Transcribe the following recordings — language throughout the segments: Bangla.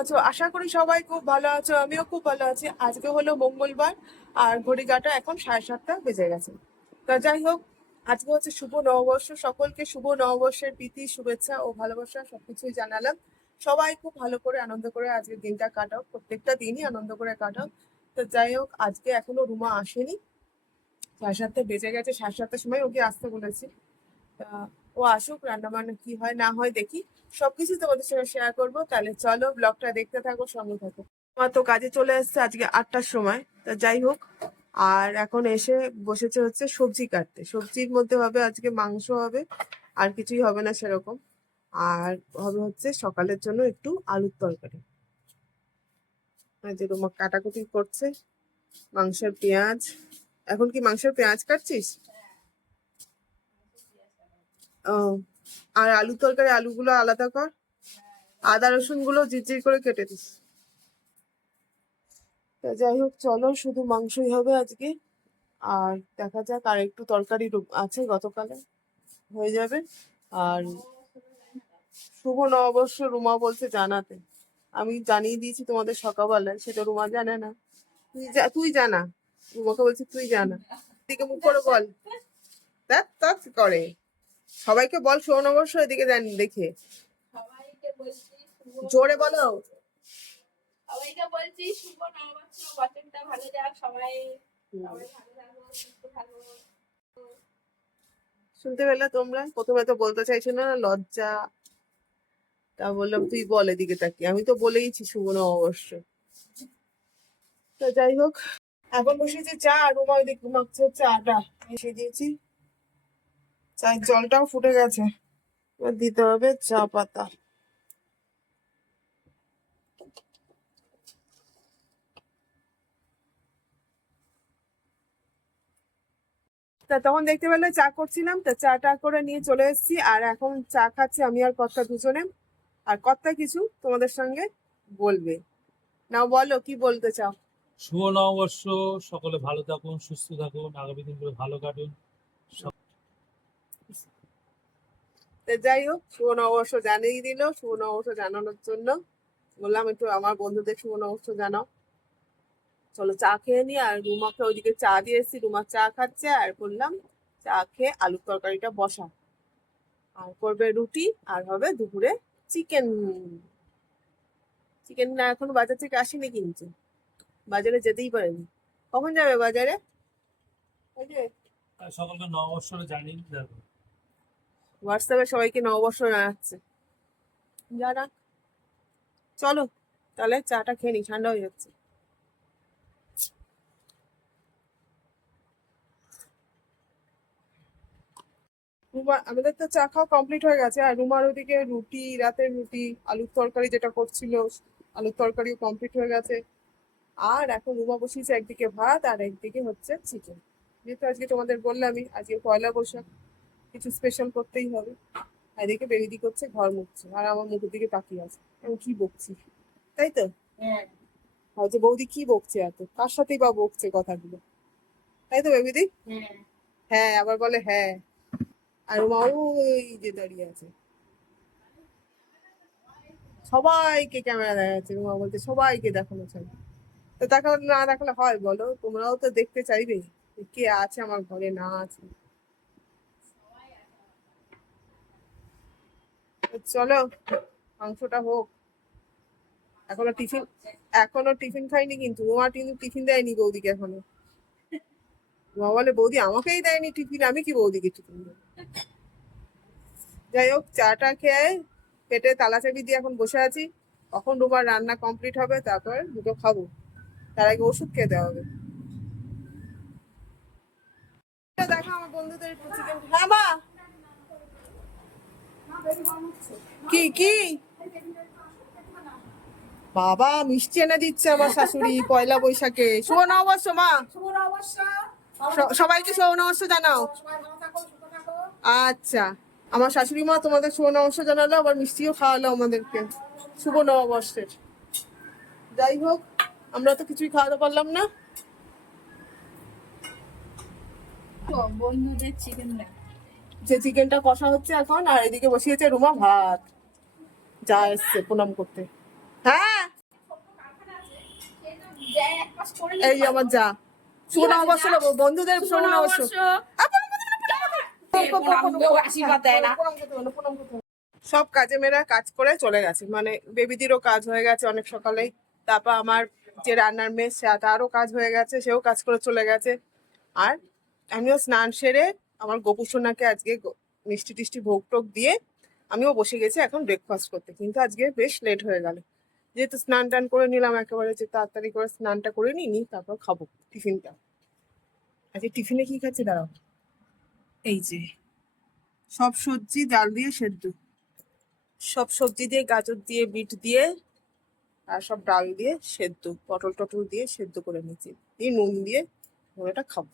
আছো? আশা করি সবাই খুব ভালো আছো, আমিও খুব ভালো আছি। আজকে হলো মঙ্গলবার আর ঘড়ি কাঁটা এখন 7:30 বেজে গেছে। তা যাই হোক, আজকে হচ্ছে শুভ নববর্ষ। সকলকে শুভ নববর্ষের প্রীতি, শুভেচ্ছা ও ভালোবাসা সবকিছুই জানালাম। সবাই খুব ভালো করে আনন্দ করে আজকের দিনটা কাটাও, প্রত্যেকটা দিনই আনন্দ করে কাটাও। তো যাই হোক, আজকে এখনো রুমা আসেনি, 7:30 বেজে গেছে। 7:30 সময় ওকে আসতে বলেছি। তা ও আসুক, রান্না বান্না কি হয় না হয় দেখি, সবকিছু তোমাদের সঙ্গে শেয়ার করবো। তাহলে চলো ব্লগটা দেখতে থাকো, সঙ্গে থাকো। আমার তো কাজে চলে এসেছে আজকে 8টার সময়। তা যাই হোক, আর এখন এসে বসেছে হচ্ছে সবজি কাটতে। সবজির মধ্যে হবে আজকে মাংস হবে, আর কিছুই হবে না সেরকম। আর হবে হচ্ছে সকালের জন্য একটু আলুর তরকারি। যে রুমা কাটাকুটি করছে মাংসের পেঁয়াজ। এখন কি মাংসের পেঁয়াজ কাটছিস? ও, আর আলু তরকারি আলুগুলো আলাদা কর, আদা রসুন গুলো জিরজির করে কেটে দিস। তা যাই হোক, চলো, শুধু মাংসই হবে আজকে। আর দেখা যাক, আর একটু তরকারি আছে গতকালে, হয়ে যাবে। আর শুভ নববর্ষ রুমা বলছে জানাতে, আমি জানিয়ে দিয়েছি তোমাদের সকালবেলায়, সেটা রুমা জানে না। তুই জানা, রুমাকে বলছি তুই জানা। দিকে মুখ করে বল, দেখ তাক করে। সবাইকে বল শুভ নববর্ষ, এদিকে জানি দেখে জোরে বলো। সবাইকে বলছি শুভ নববর্ষ, বছরটা ভালো যাক, সবাই সবাই ভালো থাকো, সুস্থ থাকো। শুনতে পেলে তোমরা? প্রথমে তো বলতে চাইছো না, লজ্জা। তা বললাম তুই বল এদিকে তাকিয়ে, আমি তো বলেইছি শুভ নববর্ষ। তো যাই হোক, এখন বসেছি চা, আর রুমা ওইদিকে মাখছে হচ্ছে আটা, মিশিয়ে দিয়েছি। চায়ের জলটাও ফুটে গেছে, এবার দিতে হবে চা পাতা। তা তখন দেখতে পেলে চা করছিলাম, তা চাটা করে নিয়ে চলে এসেছি। আর এখন চা খাচ্ছি আমি আর কর্তা দুজনে। আর কর্তা কিছু তোমাদের সঙ্গে বলবে। নাও বলো, কি বলতে চাও? শুভ নববর্ষ, সকলে ভালো থাকুন, সুস্থ থাকুন, আগামী দিনগুলো ভালো কাটুন। তো যাই হোক, শুভ নববর্ষ জানিয়ে দিল। শুভ নববর্ষ জানানোর জন্য বললাম একটু আমার বন্ধুদের শুভ নববর্ষ জানাও। চলো চা খেয়ে নি। আর রুমাকে ওইদিকে চা দিয়ে এসেছি, রুমা চা খাচ্ছে। আর বললাম চা খেয়ে আলুর তরকারিটা বসা, আর করবে রুটি, আর হবে দুপুরে চিকেন। চিকেন না, এখন বাজার থেকে আসেনি, কিন্তু বাজারে যেতেই পারেনি। কখন যাবে বাজারে? ওই যে সকলকে নববর্ষরে জানিয়ে দেবো। হোয়াটসঅ্যাপে সবাইকে নববর্ষ জানাচ্ছে, জানা। চলো তাহলে চাটা খেয়ে নি, ঠান্ডা হয়ে যাচ্ছে। রুমা, আমাদের তো চা খাওয়া কমপ্লিট হয়ে গেছে। আর রুমার ওদিকে রুটি, রাতের রুটি, আলুর তরকারি যেটা করছিল, আলুর তরকারিও কমপ্লিট হয়ে গেছে। আর এখন রুমা বসিয়েছে একদিকে ভাত, আর একদিকে হচ্ছে চিকেন। যেহেতু আজকে তোমাদের বললামই আজকে পয়লা বৈশাখ, কিছু স্পেশাল করতেই হবে। আর এদিকে বেবিদি করছে, ঘর মুছছে, আর আমার মুখের দিকে তাকিয়ে আছে আমি কি বকছি, তাই তো? হয়তো বৌদি কি বকছে, এত কার সাথেই বা বকছে কথাগুলো, তাই তো বেবিদি? হ্যাঁ, আবার বলে হ্যাঁ। আর রুমা ওই যে দাঁড়িয়ে আছে, সবাইকে ক্যামেরা দেখাচ্ছে। রুমা বলছে সবাইকে দেখানো চাই। তো দেখালে না দেখালে হয় বলো? তোমরাও তো দেখতে চাইবে যে কে আছে আমার ঘরে, না আছে। তো চলো, মাংসটা হোক। এখনো টিফিন এখনো টিফিন খাইনি, কিন্তু রুমা কিন্তু টিফিন দেয়নি বৌদিকে এখনো। রুমা বলে বৌদি আমাকেই দেয়নি টিফিন, আমি কি বৌদিকে টিফিন দেবো? যাই হোক, চাটা খেয়ে পেটে তালা চাবি দিয়ে এখন বসে আছি। কখন রুমার রান্না কমপ্লিট হবে তারপর দুটো খাবো, তার আগে ওষুধ খেতে হবে। দেখো আমার বন্ধুদের একটু চিকেন। হ্যাঁ মা, কি কি বাবা মিষ্টি এনে দিচ্ছে আমার শাশুড়ি পয়লা বৈশাখে। শুভ নববর্ষ মা, সবাইকে শুভ নববর্ষ জানাও। আচ্ছা, আমার শাশুড়ি মা তোমাদের শুভ নববর্ষ জানালো, আবার মিষ্টিও খাওয়ালো আমাদেরকে শুভ নববর্ষের। যাই হোক, আমরা তো কিছুই খাওয়াতে পারলাম না। বন্ধুদের চিকেন, যে চিকেনটা কষা হচ্ছে এখন, আর এদিকে বসিয়েছে রুমা ভাত, যা এসছে প্রণাম করতে। হ্যাঁ কারখানা আছে, সে তো দেয় এক মাস করে এই নিতে আমার পারবো। যা শুভ ঠিক আছে, নববর্ষ যা। নেবো বন্ধুদের শুভ শুভ নববর্ষ। নববর্ষ। আশীর্বাদ দেয় না। সব কাজে মেয়েরা কাজ করে চলে গেছে, মানে বেবিদিরও কাজ হয়ে গেছে অনেক সকালেই। তারপর আমার যে রান্নার মেয়ে তারও কাজ হয়ে গেছে, সেও কাজ করে চলে গেছে। আর আমিও স্নান সেরে আমার গোপু সোনাকে আজকে মিষ্টি টিষ্টি ভোগ টোগ দিয়ে আমিও বসে গেছি এখন ব্রেকফাস্ট করতে, কিন্তু আজকে বেশ লেট হয়ে গেল। যেহেতু স্নান টান করে নিলাম একেবারে, যে তাড়াতাড়ি করে স্নানটা করে নিই তারপর খাবো টিফিনটা। আজকে টিফিনে কি খাচ্ছি দাঁড়াও, এই যে সব সবজি ডাল দিয়ে সেদ্ধ, সব সবজি দিয়ে গাজর দিয়ে বিট দিয়ে আর সব ডাল দিয়ে সেদ্ধ, পটল টটল দিয়ে সেদ্ধ করে নিয়েছি, দিয়ে নুন দিয়ে ওটা খাবো।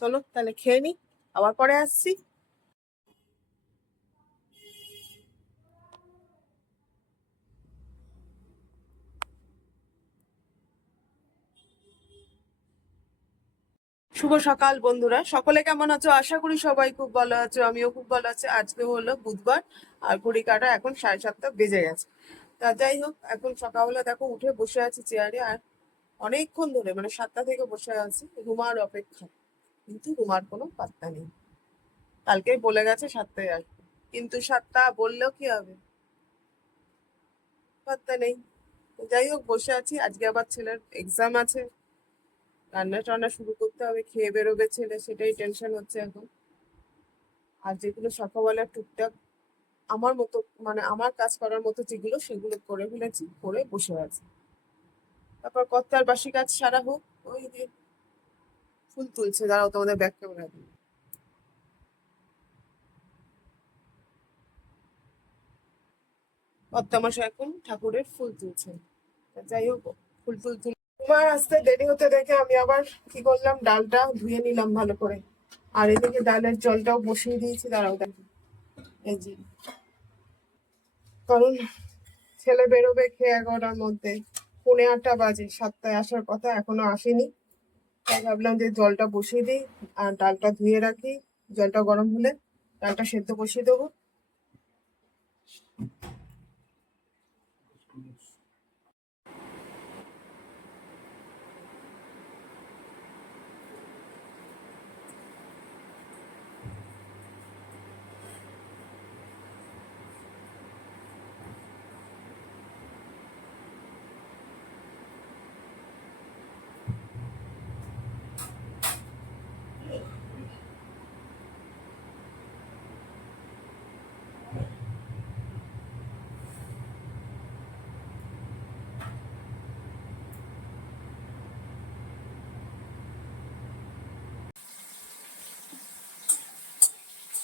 চলো তাহলে খেয়ে নি, আবার পরে আসছি। শুভ সকাল বন্ধুরা, সকলে কেমন আছো? আশা করি সবাই খুব ভালো আছো, আমিও খুব ভালো আছি। আজকে হলো বুধবার আর ঘড়ি কাটা এখন 7:30 বেজে গেছে। তা যাই হোক, এখন সকালবেলা দেখো উঠে বসে আছি চেয়ারে, আর অনেকক্ষণ ধরে মানে 7টা থেকে বসে আছি রুমার অপেক্ষা, কিন্তু রুমার কোনো পাত্তা নেই। কালকেই বলে গেছে 7টায় আসবে, কিন্তু 7টা বললেও কি হবে, পাত্তা নেই। তো যাই হোক বসে আছি, আজকে আবার ছেলের এক্সাম আছে, রান্না টান্না শুরু করতে হবে, খেয়ে বেরোবে ছেলে, সেটাই টেনশন হচ্ছে এখন। আর যেগুলো সকালবেলা টুকটাক আমার মতো মানে আমার কাজ করার মতো যেগুলো, সেগুলো করে ফেলেছি, করে বসে আছি। তারপর কর্তার বাসি কাজ সারা হোক। ওই যে ফুল তুলছে, দাঁড়াও তোমাদের ব্যাক ক্যামেরা দিই। কর্তামশাই এখন ঠাকুরের ফুল তুলছেন। তা যাই হোক, ফুল ফুল তুল তোমার আসতে দেরি হতে দেখে আমি আবার কি করলাম, ডালটা ধুয়ে নিলাম ভালো করে। আর এদিকে ডালের জলটাও বসিয়ে দিয়েছি, দাঁড়াও দেখো এই যে, কারণ ছেলে বেরোবে খেয়ে 11টার মধ্যে, 8:45 বাজে, 7টায় আসার কথা, এখনো আসেনি। তাই ভাবলাম যে জলটা বসিয়ে দিই আর ডালটা ধুয়ে রাখি, জলটা গরম হলে ডালটা সেদ্ধ বসিয়ে দেবো।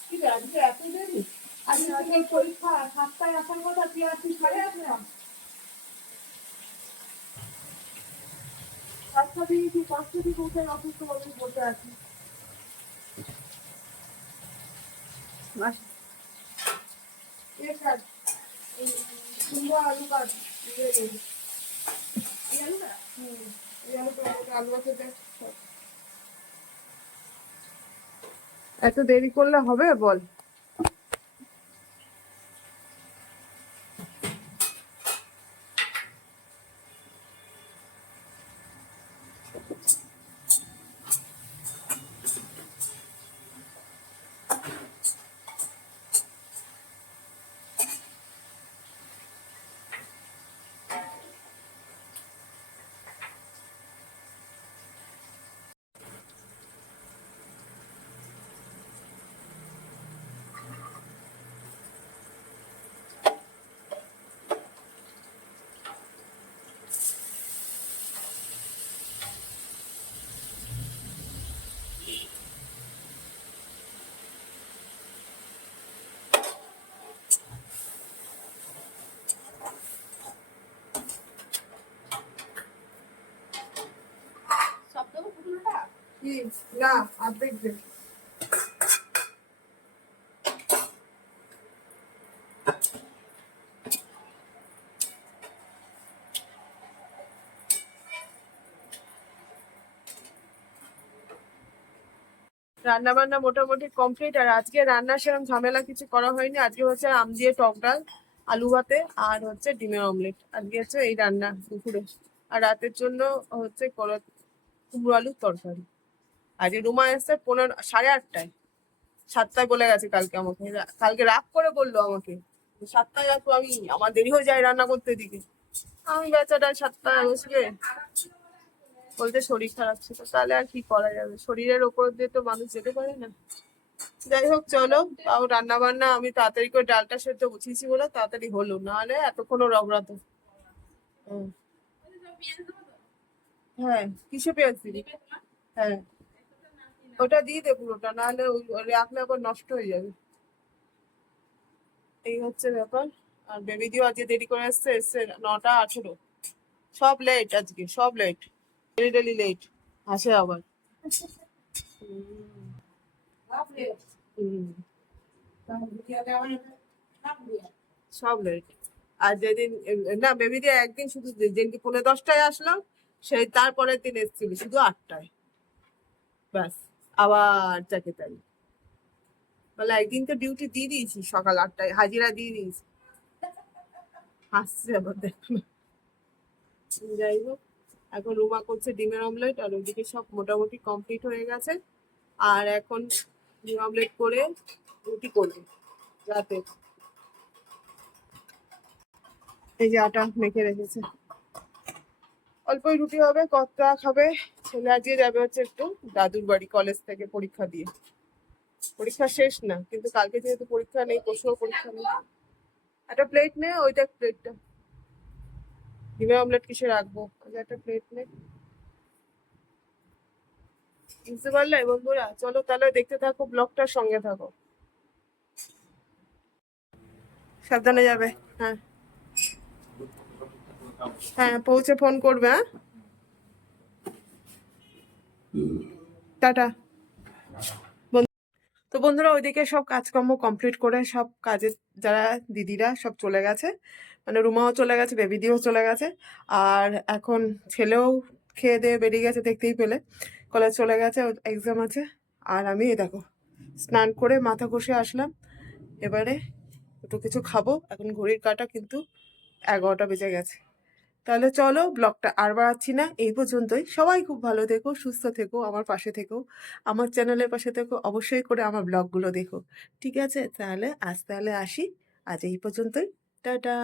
ঠিক আছে, আজকে এত দেরি? আজকে আজকে পরীক্ষা, 7টায় আসার কথা, তুই আসছিস 8:30। 7টা থেকে কি 5টা থেকে উঠে অসুস্থ বসে বসে আছি। বাস, এ কাজ, এই কুমড়ো আলু কাজ, এই আলুটা, এই আলুটা, আলু আছে দেখ। এত দেরি করলে হবে বল? সব দেবো পুরোটা? কি না, অর্ধেক দে। রান্না বান্না মোটামুটি কমপ্লিট, আর আজকে রান্না সেরকম ঝামেলা কিছু করা হয়নি। আজকে হচ্ছে আম দিয়ে টক ডাল, আলু ভাতে আর হচ্ছে ডিমের অমলেট। আজকে হচ্ছে এই রান্না দুপুরে। আর রাতের জন্য হচ্ছে কুমড়ো আলুর তরকারি। আর এই রুমা এসছে 8:30 7টায় বলে গেছে কালকে আমাকে, কালকে রাগ করে বললো আমাকে যে 7টায় আসবো, আমি আমার দেরি হয়ে যায় রান্না করতে দিকে। আমি বেচাটা 7টায় বসবে, বলতে শরীর খারাপ ছিল। তাহলে আর কি করা যাবে, শরীরের ওপর দিয়ে তো মানুষ যেতে পারে না। যাই হোক চলো, তাও রান্না বান্না আমি তাড়াতাড়ি করে ডালটা সেদ্ধ বসিয়েছি বলে তাড়াতাড়ি হলো, নাহলে এতক্ষণও রগড়াতো। হুম। হ্যাঁ, কিসে পেঁয়াজ দিবি? হ্যাঁ, ওটা দিয়ে দে পুরোটা, নাহলে ওই রাখলে আবার নষ্ট হয়ে যাবে। এই হচ্ছে ব্যাপার। আর বেবি দিও আজকে দেরি করে এসছে, 9:18। সব লেট আজকে, সব লেট, ডেলি ডেলি লেট আসে আবার। হুম। হুম, সব লেট। আর যেদিন না বেবি দিয়ে একদিন শুধু যেদিন 9:45 আসলাম, সেই তারপরের দিন এসেছিলি শুধু 8টায়, ব্যাস। আবার যাকে তাই বলে, একদিন তো ডিউটি দিয়ে দিয়েছি সকাল 8টায়, হাজিরা দিয়ে দিয়েছি। হাসছে আবার দেখো। যাই হোক, এখন রুমা করছে ডিমের অমলেট, আর ওইদিকে সব মোটামুটি কমপ্লিট হয়ে গেছে। আর এখন ডিম অমলেট করে রুটি করবে রাতে। এই যে আটা মেখে রেখেছে, অল্পই রুটি হবে, কতটা খাবে। ছেলে আজকে যাবে হচ্ছে একটু দাদুর বাড়ি, কলেজ থেকে পরীক্ষা দিয়ে। পরীক্ষা শেষ না, কিন্তু কালকে যেহেতু পরীক্ষা নেই, পরশুও পরীক্ষা নেই। একটা প্লেট নে, ওইটা প্লেটটা ডিমের অমলেট কিসে রাখবো, একটা প্লেট নে। বুঝতে পারলে বন্ধুরা? চলো তাহলে দেখতে থাকো, ব্লগটার সঙ্গে থাকো। সাবধানে যাবে। হ্যাঁ হ্যাঁ, পৌঁছে ফোন করবে। হ্যাঁ, টাটা। তো বন্ধুরা, ওইদিকে সব কাজকর্ম কমপ্লিট করে সব কাজের যারা দিদিরা সব চলে গেছে, মানে রুমাও চলে গেছে, বেবি দিও চলে গেছে। আর এখন ছেলেও খেয়ে দিয়ে বেরিয়ে গেছে, দেখতেই পেলে কলেজ চলে গেছে, এক্সাম আছে। আর আমি এই দেখো স্নান করে মাথা ঘষে আসলাম, এবারে একটু কিছু খাবো। এখন ঘড়ির কাঁটা কিন্তু 11টা বেজে গেছে। তাহলে চলো, ব্লগটা আর বাড়াচ্ছি না, এই পর্যন্তই। সবাই খুব ভালো থেকো, সুস্থ থেকো, আমার পাশে থেকো, আমার চ্যানেলের পাশে থেকো, অবশ্যই করে আমার ব্লগগুলো দেখো। ঠিক আছে, তাহলে তাহলে আসি, আজ এই পর্যন্তই। টাটা।